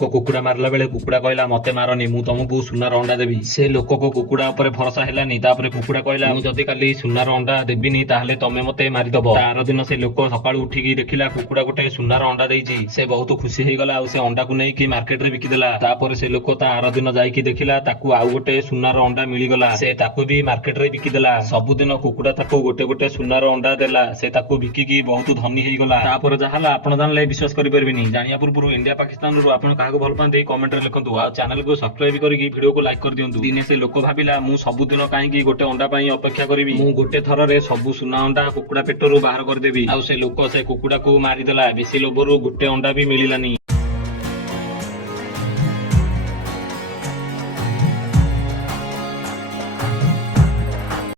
लोक कुकुड़ा मारला बेले कुकुड़ा कहला मते मारनी मु तुमको सुनार अंडा देवी। से लोक को कुकुड़ा उपरे भरोसा हेलानी तापरे कुकुड़ा कहला मु जदी काली सुनार अंडा देबिनी ताहले तमे मते मारिदब। तार दिन से लोक सकाळु उठिकी देखिला कुकुड़ा गोटे सुनार अंडा देइची। से बहुत खुशी हेगला आ से अंडा को नेकी मार्केट रे बिकिदेला। तापर से लोक ता आर दिन जाईकी देखिला ताकू आउ गोटे सुनार अंडा मिलीगला। से ताकू भी मार्केट रे बिकिदेला। सबुदिन कुकुड़ा ताकू गोटे गोटे सुनार अंडा देला। से ताकू बिकिकी बहुत धनी हेगला। तापर जहाला आपण जानले विश्वास करि परबिनी। जानिया पूर्व इंडिया पाकिस्तान रु आपण काहाको भल पांदे कमेंट रे लिखंतु आ चैनल को सब्सक्राइब करिकी वीडियो को लाइक कर दियंतु। दिने से लोक भाबिला मु सबुदिन काहेकी गोटे अंडा पई अपेक्षा करिवि। मु गोटे थर रे सबु सुना अंडा कुकुड़ा पेटरु बाहर कर देबी। आ से लोक से कुकुड़ा को मारी देला। बेसी लोभरु गोटे अंडा भी मिलिलानी।